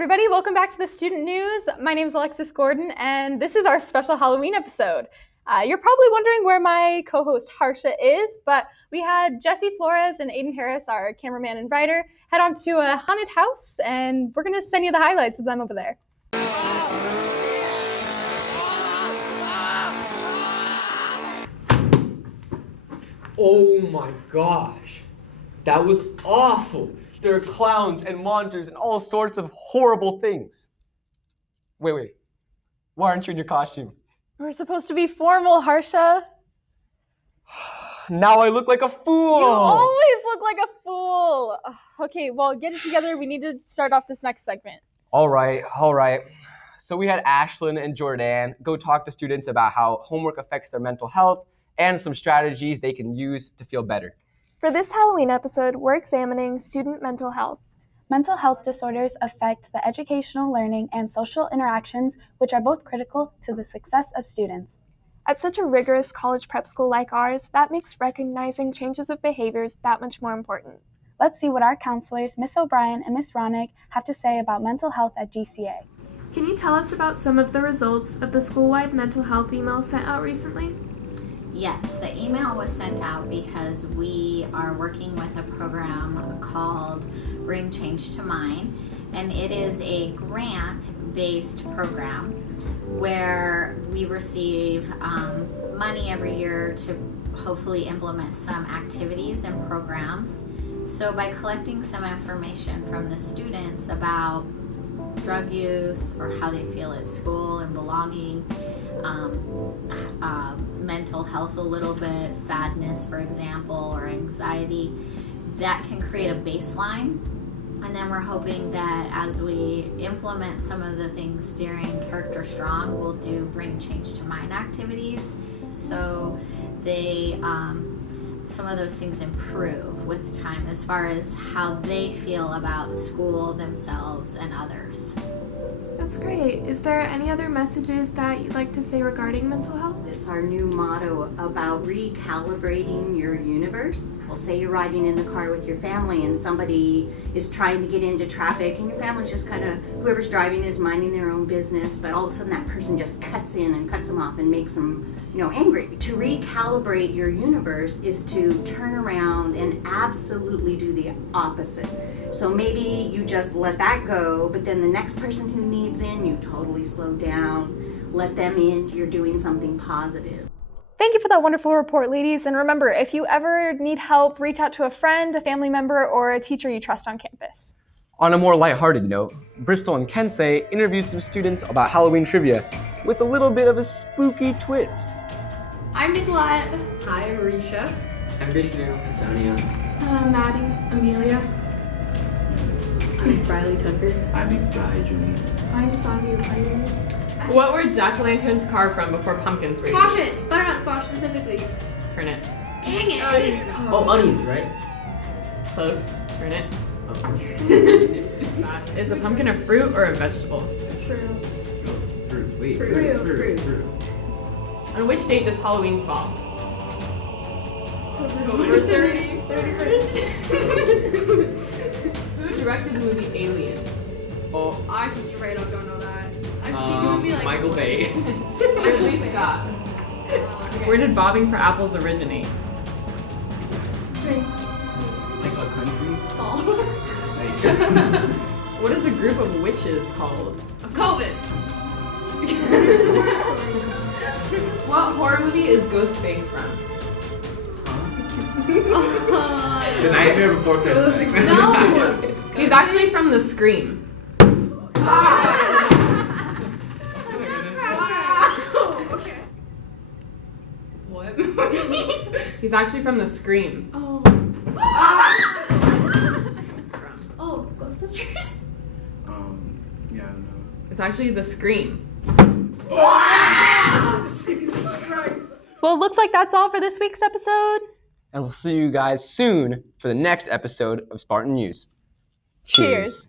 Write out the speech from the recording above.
everybody, welcome back to the Student News. My name is Alexis Gordon, and this is our special Halloween episode. You're probably wondering where my co-host Harsha is, but we had Jesse Flores and Aiden Harris, our cameraman and writer, head on to a haunted house, and we're going to send you the highlights of them over there. Oh my gosh, that was awful. There are clowns and monsters and all sorts of horrible things. Wait, why aren't you in your costume? We're supposed to be formal, Harsha. Now I look like a fool. You always look like a fool. Okay, well, get it together. We need to start off this next segment. All right. So we had Ashlyn and Jordan go talk to students about how homework affects their mental health and some strategies they can use to feel better. For this Halloween episode, we're examining student mental health. Mental health disorders affect the educational, learning, and social interactions, which are both critical to the success of students. At such a rigorous college prep school like ours, that makes recognizing changes of behaviors that much more important. Let's see what our counselors, Miss O'Brien and Miss Ronick, have to say about mental health at GCA. Can you tell us about some of the results of the school-wide mental health email sent out recently? Yes, the email was sent out because we are working with a program called Bring Change to Mind, and it is a grant-based program where we receive money every year to hopefully implement some activities and programs. So by collecting some information from the students about drug use or how they feel at school and belonging, mental health a little bit, sadness, for example, or anxiety, that can create a baseline. And then we're hoping that as we implement some of the things during Character Strong, we'll do Bring Change to Mind activities. So they, some of those things improve with time as far as how they feel about school, themselves, and others. That's great. Is there any other messages that you'd like to say regarding mental health? It's our new motto about recalibrating your universe. Well, say you're riding in the car with your family and somebody is trying to get into traffic and your family's just kind of, whoever's driving is minding their own business, but all of a sudden that person just cuts in and cuts them off and makes them, angry. To recalibrate your universe is to turn around and absolutely do the opposite. So maybe you just let that go, but then the next person who needs in, you totally slow down, let them in, you're doing something positive. Thank you for that wonderful report, ladies. And remember, if you ever need help, reach out to a friend, a family member, or a teacher you trust on campus. On a more lighthearted note, Bristol and Kensei interviewed some students about Halloween trivia with a little bit of a spooky twist. I'm Nicolette. Hi, I'm Arisha. I'm Vishnu. It's Anya. Maddie, Amelia. I'm Riley Tucker. I'm Jimmy. I'm Savia Pioneer. What were jack-o'-lanterns carved from before pumpkins were used? Squashes! Butternut squash specifically. Turnips. Dang it! Oh, onions, right? Close. Turnips. Is a pumpkin a fruit or a vegetable? Fruit. Fruit. Wait. Fruit. On which date does Halloween fall? October 31st. Who directed the movie Alien? Oh, I straight up don't know that. I've seen the movie like Michael Bay. Ridley Scott. Where did bobbing for apples originate? Drinks. Like a country? Fall. What is a group of witches called? A COVID. What horror movie is Ghostface from? The Nightmare Before Christmas. No. He's actually from The Scream. What? He's actually from The Scream. Oh. Oh, Ghostbusters? Yeah, I don't know. It's actually The Scream. Well, it looks like that's all for this week's episode. And we'll see you guys soon for the next episode of Spartan News. Cheers.